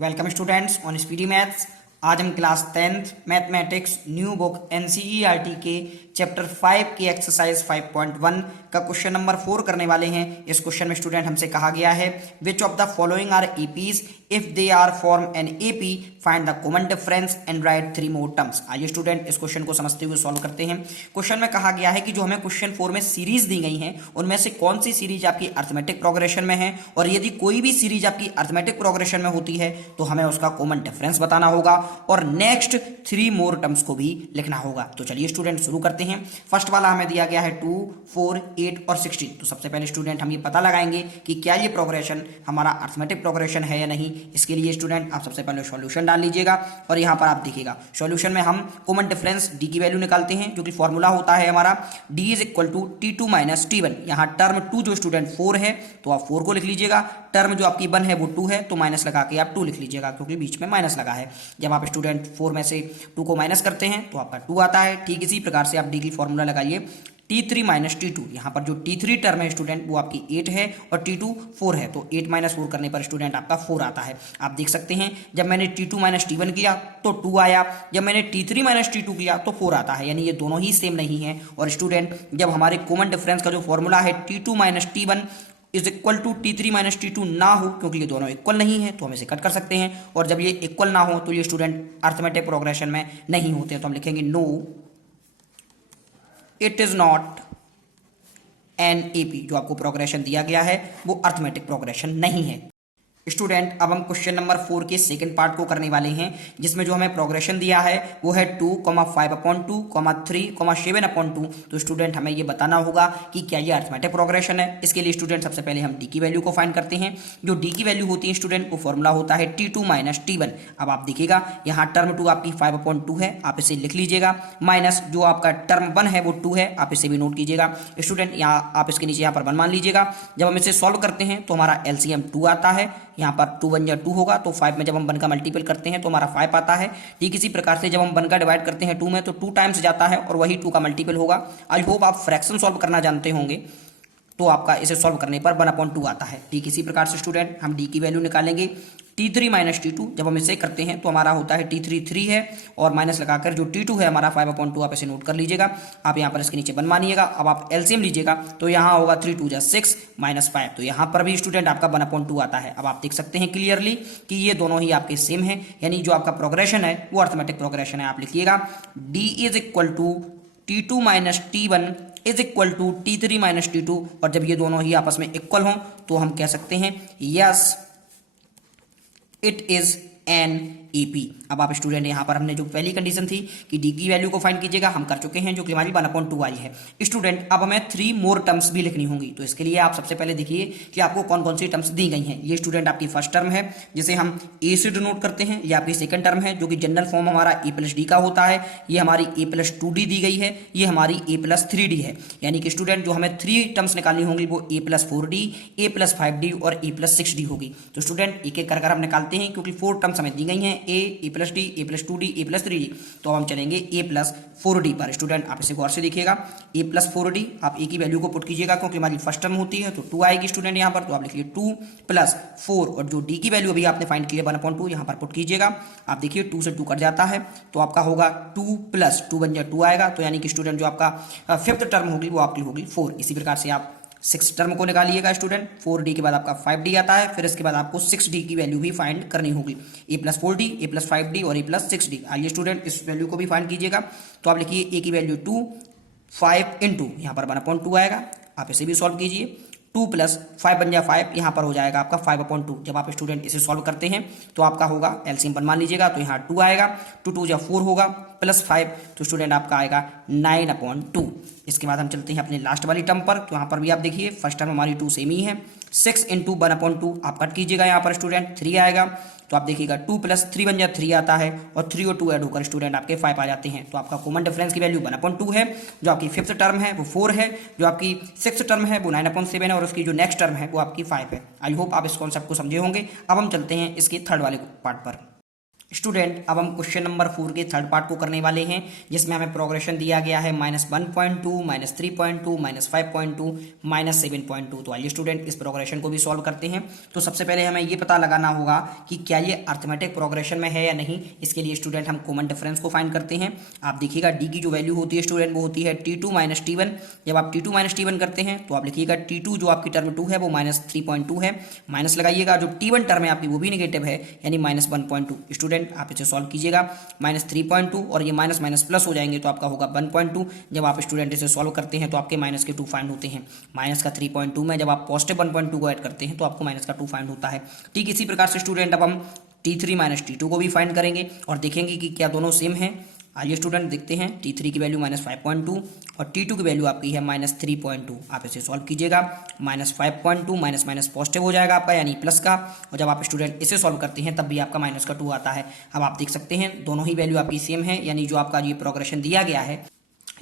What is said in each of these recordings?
Welcome students on speedy maths. आज हम class 10th mathematics new book NCERT के chapter 5 की एक्सरसाइज 5.1 का क्वेश्चन नंबर 4 करने वाले हैं। इस क्वेश्चन में स्टूडेंट हमसे कहा गया है which of the following are APs if they are form an AP find the common difference and write 3 more terms. आइए स्टूडेंट इस क्वेश्चन को समझते हुए सॉल्व करते हैं। क्वेश्चन में कहा गया है कि जो हमें क्वेश्चन 4 में सीरीज दी गई हैं उनमें से कौन सी सीरीज आपकी अर्थमेटिक प्रोग्रेशन में है, और यदि कोई भी सीरीज आपकी अर्थमेटिक प्रोग्रेशन में होती है तो हमें उसका कॉमन डिफरेंस बताना होगा और नेक्स्ट 3 मोर टर्म्स को भी लिखना होगा। तो चलिए स्टूडेंट शुरू करते हैं। फर्स्ट वाला हमें दिया गया है 2, 4, 8 और 16। तो सबसे पहले स्टूडेंट हम ये पता लगाएंगे कि क्या ये प्रोग्रेशन हमारा अर्थमेटिक प्रोग्रेशन है या नहीं। इसके लिए स्टूडेंट आप सबसे पहले सॉल्यूशन डाल लीजिएगा और यहाँ पर आप देखिएगा सॉल्यूशन में हम कॉमन डिफरेंस डी की वैल्यू निकालते हैं, जो कि फॉर्मूला होता है हमारा d is equal to T2 minus T1। यहाँ टर्म 2 जो स्टूडेंट 4 है तो आप 4 को लिख लीजिएगा, टर्म जो आपकी 1 है वो 2 है तो माइनस लगा के आप 2 लिख लीजिएगा क्योंकि बीच में माइनस लगा है। जब आप स्टूडेंट 4 में से 2 को माइनस करते हैं तो आपका 2 आता है। ठीक इसी प्रकार से आप डी की फॉर्मूला लगाइए T3 माइनस T2। यहाँ पर जो T3 टर्म है स्टूडेंट वो आपकी 8 है और T2 4 है, तो 8 माइनस 4 करने पर स्टूडेंट आपका 4 आता है। आप देख सकते हैं जब मैंने T2 माइनस T1 किया तो 2 आया, जब मैंने T3 माइनस T2 किया तो 4 आता है, यानी ये दोनों ही सेम नहीं है। और स्टूडेंट जब हमारे कॉमन डिफरेंस का जो फॉर्मूला है T2 minus T1 is equal to T3 minus T2 ना हो, क्योंकि ये दोनों इक्वल नहीं है तो हम इसे कट कर सकते हैं, और जब ये इक्वल ना हो तो ये स्टूडेंट अर्थमेटिक प्रोग्रेशन में नहीं होते, तो हम लिखेंगे no it is not an AP. जो आपको प्रोग्रेशन दिया गया है वो अर्थमेटिक प्रोग्रेशन नहीं है। स्टूडेंट अब हम क्वेश्चन नंबर 4 के सेकंड पार्ट को करने वाले हैं, जिसमें जो हमें प्रोग्रेशन दिया है वो है 2, 5/2, 3, 7/2। तो स्टूडेंट हमें ये बताना होगा कि क्या ये अर्थमेटिक प्रोग्रेशन है। इसके लिए स्टूडेंट सबसे पहले हम डी की वैल्यू को फाइंड करते हैं। जो डी की वैल्यू होती है स्टूडेंट वो फॉर्मूला होता है T2 माइनस T1। अब आप देखिएगा यहाँ टर्म 2 आपकी 5/2 है, आप इसे लिख लीजिएगा, माइनस जो आपका टर्म 1 है वो 2 है, आप इसे भी नोट कीजिएगा। स्टूडेंट यहाँ आप इसके नीचे यहाँ पर 1 मान लीजिएगा। जब हम इसे सॉल्व करते हैं तो हमारा एलसीएम 2 आता है, यहाँ पर 2 1 या 2 होगा तो 5 में जब हम 1 का मल्टीपल करते हैं तो हमारा 5 आता है। ठीक इसी प्रकार से जब हम 1 का डिवाइड करते हैं 2 में तो 2 टाइम्स जाता है और वही 2 का मल्टीपल होगा। आई होप आप फ्रैक्शन सॉल्व करना जानते होंगे, तो आपका इसे सॉल्व करने पर 1/2 आता है। ठीक इसी प्रकार से स्टूडेंट हम डी की वैल्यू निकालेंगे T3 माइनस T2। जब हम इसे करते हैं तो हमारा होता है T3 3 है और माइनस लगाकर जो T2 है हमारा 5/2, आप इसे नोट कर लीजिएगा। आप यहाँ पर इसके नीचे 1 मानिएगा। अब आप एलसीएम लीजिएगा तो यहाँ होगा 3 2 जा 6 माइनस 5, तो यहाँ पर भी स्टूडेंट आपका 1/2 आता है। अब आप देख सकते हैं क्लियरली कि ये दोनों ही आपके सेम है, यानी जो आपका प्रोग्रेशन है वो अर्थमेटिक प्रोग्रेशन है। आप लिखिएगा D is equal to T2 minus T1 is equal to T3 minus T2, और जब ये दोनों ही आपस में इक्वल हों तो हम कह सकते हैं yes it is an AP. अब आप स्टूडेंट यहाँ पर हमने जो पहली कंडीशन थी कि डी की वैल्यू को फाइंड कीजिएगा, हम कर चुके हैं, जो कि हमारी 1/2 आई है। स्टूडेंट अब हमें 3 मोर टर्म्स भी लिखनी होंगी, तो इसके लिए आप सबसे पहले देखिए कि आपको कौन कौन सी टर्म्स दी गई हैं। ये स्टूडेंट आपकी फर्स्ट टर्म है जिसे हम ए से डिनोट करते हैं, ये आपकी सेकंड टर्म है जो कि जनरल फॉर्म हमारा a प्लस डी का होता है, ये हमारी a प्लस 2d दी गई है, ये हमारी a प्लस 3d है। यानी कि स्टूडेंट जो हमें 3 टर्म्स निकालनी होंगी वो a plus 4d, a plus 5d और a प्लस 6d होगी। तो स्टूडेंट एक एक कर हम निकालते हैं, क्योंकि 4 टर्म्स हमें दी गई हैं, a plus d, a plus 2d, a plus 3d। तो हम चलेंगे a प्लस 4d पर। स्टूडेंट आप इसे गौर से देखिएगा, a प्लस 4d आप a की वैल्यू को पुट कीजिएगा, क्योंकि हमारी फर्स्ट टर्म होती है तो 2 आएगी स्टूडेंट यहाँ पर, तो आप लिखिए 2 प्लस 4 और जो d की वैल्यू अभी आपने फाइंड की है 1/2 यहाँ पर पुट कीजिएगा। आप देखिए 2 से 2 कट जाता है तो आपका होगा 2 प्लस 2 बन जाए 2 आएगा, तो यानी कि स्टूडेंट जो आपका फिफ्थ टर्म होगी वो आपकी होगी 4। इसी प्रकार से आप 6 टर्म को निकालिएगा स्टूडेंट। 4d के बाद आपका 5d आता है, फिर इसके बाद आपको 6d की वैल्यू भी फाइंड करनी होगी, a plus 4d, a plus 5d और a प्लस 6d। आइए स्टूडेंट इस वैल्यू को भी फाइंड कीजिएगा। तो आप लिखिए a की वैल्यू 2, 5 इंटू यहाँ पर 1/2 आएगा, आप इसे भी सॉल्व कीजिए। 2 प्लस 5 बन जाए 5, यहाँ पर हो जाएगा आपका 5/2। जब आप स्टूडेंट इसे सॉल्व करते हैं तो आपका होगा एलसीएम पर मान लीजिएगा, तो यहाँ 2 आएगा, 2 2 जा 4 होगा प्लस 5, तो स्टूडेंट आपका आएगा 9/2। इसके बाद हम चलते हैं अपने लास्ट वाली टर्म पर। तो यहाँ पर भी आप देखिए फर्स्ट टर्म हमारी 2 सेम ही है, 6 इंटू 1/2 आप कट कीजिएगा, यहाँ पर स्टूडेंट 3 आएगा, तो आप देखिएगा 2 प्लस 3 बन जाए 3 आता है, और 3 और 2 ऐड होकर स्टूडेंट आपके 5 आ जाते हैं। तो आपका कॉमन डिफरेंस की वैल्यू 1/2 है, जो आपकी फिफ्थ टर्म है वो 4 है, जो आपकी सिक्स टर्म है वो 9/7 है, और उसकी जो नेक्स्ट टर्म है वो आपकी 5 है। आई होप आप इस कॉन्सेप्ट को समझे होंगे। अब हम चलते हैं इसके थर्ड वाले पार्ट पर। स्टूडेंट अब हम क्वेश्चन नंबर 4 के थर्ड पार्ट को करने वाले हैं, जिसमें हमें प्रोग्रेशन दिया गया है -1.2, -3.2, -5.2, -7.2। तो आइए स्टूडेंट इस प्रोग्रेशन को भी सॉल्व करते हैं। तो सबसे पहले हमें ये पता लगाना होगा कि क्या ये अर्थमेटिक प्रोग्रेशन में है या नहीं। इसके लिए स्टूडेंट हम कॉमन डिफरेंस को फाइंड करते हैं। आप देखिएगा डी की जो वैल्यू होती है स्टूडेंट वो होती है T2 - T1। जब आप T2 - T1 करते हैं तो आप लिखिएगा T2 जो आपकी टर्म 2 है वो -3.2 है, माइनस लगाइएगा जो T1 टर्म है आपकी वो भी नेगेटिव है यानी -1.2। स्टूडेंट आप इसे सॉल्व कीजिएगा, -3.2 और ये माइनस माइनस प्लस हो जाएंगे तो आपका होगा 1.2। जब आप स्टूडेंट इसे सॉल्व करते हैं तो आपके माइनस के 2 फाइंड होते हैं। माइनस का 3.2 में जब आप पॉजिटिव 1.2 को ऐड करते हैं तो आपको माइनस का 2 फाइंड होता है। ठीक इसी प्रकार से स्टूडेंट अब हम T3 - T2 को भी फाइंड करेंगे और देखेंगे कि क्या दोनों सेम हैं। आइए स्टूडेंट देखते हैं। T3 की वैल्यू -5.2 और T2 की वैल्यू आपकी है -3.2। आप इसे सॉल्व कीजिएगा, -5.2 माइनस माइनस पॉजिटिव हो जाएगा आपका यानी प्लस का, और जब आप स्टूडेंट इसे सॉल्व करते हैं तब भी आपका माइनस का 2 आता है। अब आप देख सकते हैं दोनों ही वैल्यू आपकी सेम है, यानी जो आपका ये प्रोग्रेशन दिया गया है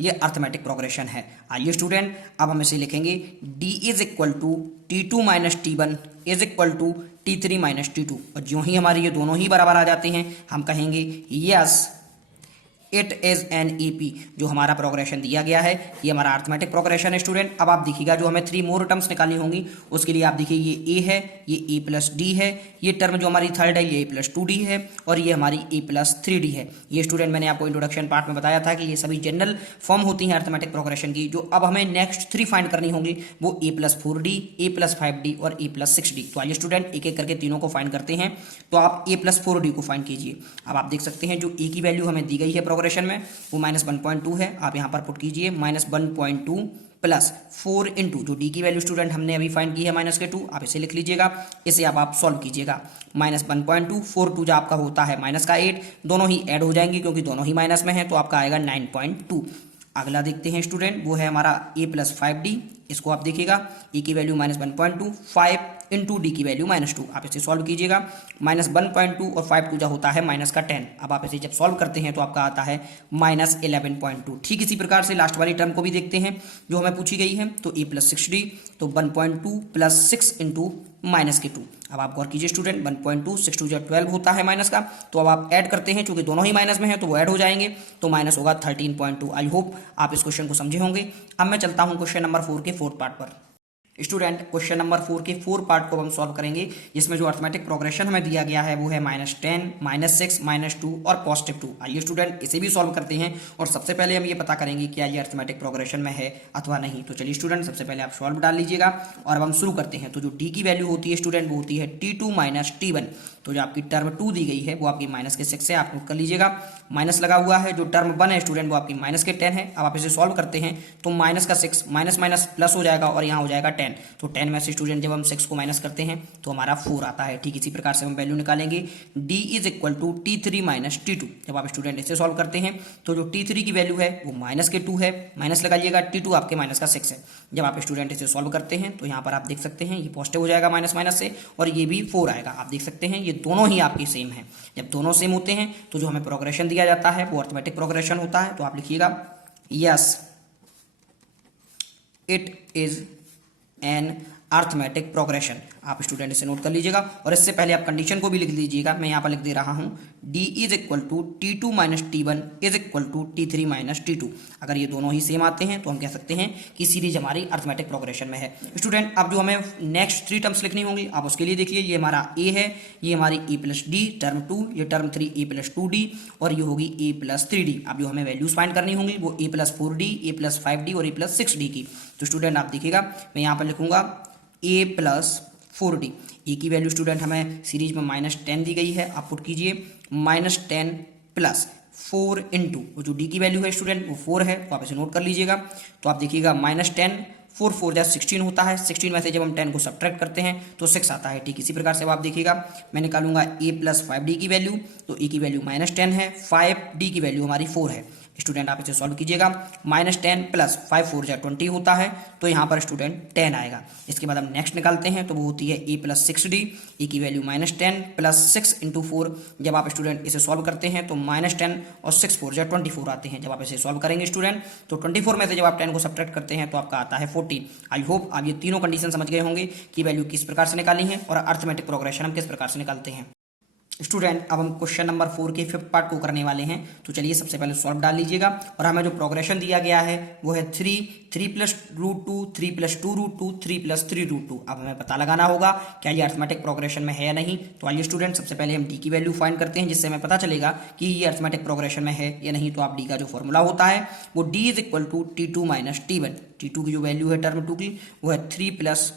ये अर्थमेटिक प्रोग्रेशन है। आइए स्टूडेंट अब हम इसे लिखेंगे D is equal to T2 - T1 is equal to T3 - T2, और जो ही हमारे ये दोनों ही बराबर आ जाते हैं हम कहेंगे yes it is an EP। जो हमारा प्रोग्रेशन दिया गया है ये हमारा अर्थमेटिक प्रोग्रेशन है स्टूडेंट। अब आप देखिएगा जो हमें 3 मोर टर्म्स निकालनी होंगी उसके लिए आप देखिए ये A है, ये A+D है, ये टर्म जो हमारी थर्ड है ये A+2D है, और ये हमारी A+3D है। ये स्टूडेंट मैंने आपको इंट्रोडक्शन पार्ट में बताया था कि ये सभी जनरल फॉर्म होती हैं अर्थमेटिक प्रोग्रेशन की। जो अब हमें नेक्स्ट 3 फाइंड करनी होंगी वो A+4D, A+5D और A+6D। तो आइए स्टूडेंट एक एक करके तीनों को फाइंड करते हैं। तो आप A+4D को फाइंड कीजिए। अब आप देख सकते हैं जो A की वैल्यू हमें दी गई है प्रोग्रेशन में वो -1.2 है। आप यहां पर पुट कीजिए -1.2 प्लस 4 इंटू जो डी की वैल्यू स्टूडेंट हमने अभी फाइंड की है -2, आप इसे लिख लीजिएगा। इसे आप सॉल्व कीजिएगा। -1.2 4 2 जो आपका होता है -8, दोनों ही ऐड हो जाएंगे क्योंकि दोनों ही माइनस में है तो आपका आएगा 9.2। अगला देखते हैं स्टूडेंट वो है हमारा A+5D। इसको आप देखिएगा ए की वैल्यू -1.2, 5 इंटू डी की वैल्यू -2। आप इसे सॉल्व कीजिएगा। -1.2 और 5 2 होता है -10। अब आप इसे जब सॉल्व करते हैं तो आपका आता है -11.2। ठीक इसी प्रकार से लास्ट वाली टर्म को भी देखते हैं जो हमें पूछी गई है। तो A+6D तो 1.2 प्लस 6 इंटू -2। अब आप गौर कीजिए स्टूडेंट 1.2 6 2 12 होता है माइनस का, तो अब आप ऐड करते हैं चूंकि दोनों ही माइनस में है तो वो ऐड हो जाएंगे तो माइनस होगा 13.2। आई होप आप इस क्वेश्चन को समझे होंगे। अब मैं चलता हूं क्वेश्चन नंबर 4 के फोर्थ पार्ट पर। स्टूडेंट क्वेश्चन नंबर 4 के 4 पार्ट को हम सॉल्व करेंगे, जिसमें जो अर्थमेटिक प्रोग्रेशन हमें दिया गया है वो है -10, -6, -2 और +2। आइए स्टूडेंट इसे भी सॉल्व करते हैं और सबसे पहले हम ये पता करेंगे क्या ये अर्थमेटिक प्रोग्रेशन में है अथवा नहीं। तो चलिए स्टूडेंट सबसे पहले आप सॉल्व डाल लीजिएगा और अब हम शुरू करते हैं। तो जो डी की वैल्यू होती है स्टूडेंट वो होती है T2 - T1। तो जो आपकी टर्म 2 दी गई है वो आपकी -6 है, आप नोट कर लीजिएगा। माइनस लगा हुआ है। जो टर्म 1 है स्टूडेंट वो आपकी -10 है। अब आप इसे सॉल्व करते हैं तो -6 माइनस माइनस प्लस हो जाएगा और यहाँ हो जाएगा 10। तो 10 में से स्टूडेंट जब हम 6 को माइनस करते हैं तो हमारा 4 आता है। ठीक इसी प्रकार से हम वैल्यू निकालेंगे D is equal to T3 - T2। जब आप स्टूडेंट इसे सॉल्व करते हैं तो जो T3 की वैल्यू है वो -2 है, माइनस लगाइएगा, T2 आपके -6 है। जब आप स्टूडेंट इसे सॉल्व करते हैं तो यहाँ पर आप देख सकते हैं ये पॉजिटिव हो जाएगा माइनस माइनस से और ये भी 4 आएगा। आप देख सकते हैं ये दोनों ही आपकी सेम है। जब दोनों सेम होते हैं तो जो हमें प्रोग्रेशन दिया जाता है वो अर्थमेटिक प्रोग्रेशन होता है। तो आप लिखिएगा yes it is an arithmetic progression. आप स्टूडेंट इसे नोट कर लीजिएगा और इससे पहले आप कंडीशन को भी लिख लीजिएगा। मैं यहाँ पर लिख दे रहा हूँ D is equal to T2 - T1 is equal to T3 - T2। अगर ये दोनों ही सेम आते हैं तो हम कह सकते हैं कि सीरीज हमारी अर्थमेटिक प्रोग्रेशन में है। स्टूडेंट अब जो हमें नेक्स्ट 3 टर्म्स लिखनी होंगी आप उसके लिए देखिए ये हमारा A है, ये हमारी A+D टर्म 2, ये टर्म 3 A+2D और ये होगी A+3D। अब जो हमें वैल्यूज फाइंड करनी होंगी वो A+4D, A+5D और A+6D की। तो स्टूडेंट आप देखिएगा मैं यहाँ पर लिखूंगा A+4D। ए की वैल्यू स्टूडेंट हमें सीरीज में -10 दी गई है। आप पुट कीजिए -10 प्लस 4 इंटू जो डी की वैल्यू है स्टूडेंट वो 4 है तो आप इसे नोट कर लीजिएगा। तो आप देखिएगा -10 4 4 जा 16 होता है। 16 में से जब हम 10 को सब्ट्रैक्ट करते हैं तो 6 आता है। ठीक इसी प्रकार से आप देखिएगा मैं निकालूंगा A+5D की वैल्यू। तो ए की वैल्यू -10 है, 5D की वैल्यू हमारी 4 है। स्टूडेंट आप इसे सॉल्व कीजिएगा। -10 प्लस 5 4 जा 20 होता है तो यहाँ पर स्टूडेंट 10 आएगा। इसके बाद हम नेक्स्ट निकालते हैं तो वो होती है A+6D। ए की वैल्यू -10 प्लस 6 इंटू 4। जब आप स्टूडेंट इसे सॉल्व करते हैं तो -10 और 6 4 जा 24 आते हैं। जब आप इसे सॉल्व करेंगे स्टूडेंट तो 24 में से जब आप 10 को सब्ट्रैक्ट करते हैं तो आपका आता है 14। आई होप आप ये तीनों कंडीशन समझ गए होंगे कि वैल्यू किस प्रकार से निकाली है और अर्थमेटिक प्रोग्रेशन हम किस प्रकार से निकालते हैं। स्टूडेंट अब हम क्वेश्चन नंबर 4 के फिफ्थ पार्ट को करने वाले हैं। तो चलिए सबसे पहले सॉल्व डाल लीजिएगा और हमें जो प्रोग्रेशन दिया गया है वो है 3 plus root two 3 plus 2 root two 3 plus 3 root two. अब हमें पता लगाना होगा क्या ये अरिथमेटिक प्रोग्रेशन में है या नहीं। तो आइए स्टूडेंट सबसे पहले हम डी की वैल्यू फाइंड करते हैं, जिससे हमें पता चलेगा कि ये अरिथमेटिक प्रोग्रेशन में है या नहीं। तो आप डी का जो फॉर्मूला होता है वो d is equal to T2 minus T1। T2 की जो वैल्यू है टर्म 2 की वो है 3 प्लस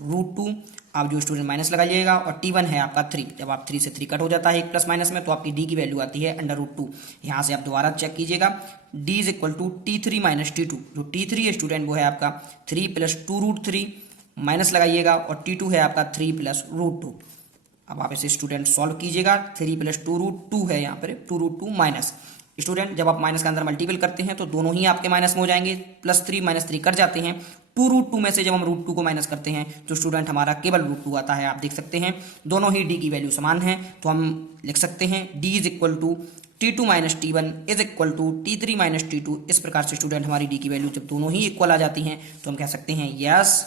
रूट टू। आप जो स्टूडेंट माइनस लगाइएगा और T1 है आपका 3। जब आप 3 से 3 कट हो जाता है एक प्लस माइनस में, तो आपकी डी की वैल्यू आती है अंडर रूट 2। यहाँ से आप दोबारा चेक कीजिएगा, d is equal to T3 minus T2। जो T3 है स्टूडेंट वो है आपका 3 प्लस 2 रूट 3, माइनस लगाइएगा, और T2 है आपका 3 प्लस रूट 2। अब आप इसे स्टूडेंट सॉल्व कीजिएगा। 3 प्लस 2 रूट 2 है यहाँ पर 2 रूट 2 माइनस। स्टूडेंट जब आप माइनस के अंदर मल्टीपल करते हैं तो दोनों ही आपके माइनस में हो जाएंगे, प्लस 3 माइनस 3 कट जाते हैं। 2 रूट 2 में से जब हम रूट 2 को माइनस करते हैं तो स्टूडेंट हमारा केवल रूट 2 आता है। आप देख सकते हैं दोनों ही डी की वैल्यू समान है, तो हम लिख सकते हैं d is equal to T2 minus T1 is equal to T3 minus T2। इस प्रकार से स्टूडेंट हमारी डी की वैल्यू जब दोनों ही इक्वल आ जाती हैं तो हम कह सकते हैं yes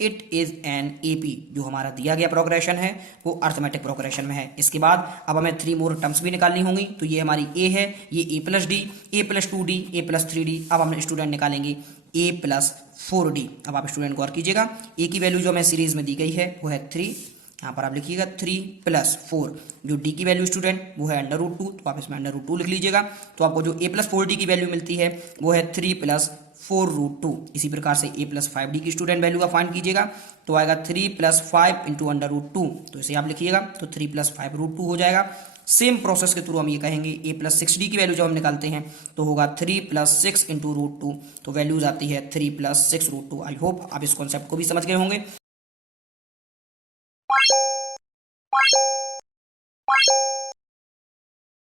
it is an AP. जो हमारा दिया गया प्रोग्रेशन है वो अर्थमेटिक प्रोग्रेशन में है। इसके बाद अब हमें 3 मोर टर्म्स भी निकालनी होंगी। तो ये हमारी ए है, ये ए प्लस डी, ए प्लस 2D, ए प्लस 3D। अब हम स्टूडेंट निकालेंगे ए प्लस 4D। अब आप स्टूडेंट गौर कीजिएगा, ए की वैल्यू जो हमें सीरीज में दी गई है वो है 3। यहाँ पर आप लिखिएगा 3 प्लस 4। जो डी की वैल्यू स्टूडेंट वो है अंडर रूट 2, तो आप इसमें अंडर रूट 2 लिख लीजिएगा। तो आपको जो ए प्लस 4D की वैल्यू मिलती है वो है 3 प्लस 4 रूट 2। इसी प्रकार से ए प्लस 5D की स्टूडेंट वैल्यू का फाइंड कीजिएगा, तो आएगा 3 प्लस 5 इंटू अंडर रूट 2। तो इसे आप लिखिएगा तो 3 प्लस 5 रूट 2 हो जाएगा। सेम प्रोसेस के थ्रू हम ये कहेंगे ए प्लस 6D की वैल्यू जब हम निकालते हैं तो होगा 3 प्लस 6 इंटू रूट 2। तो वैल्यूज आती है 3 प्लस 6 रूट 2। आई होप आप इस कॉन्सेप्ट को भी समझ गए होंगे।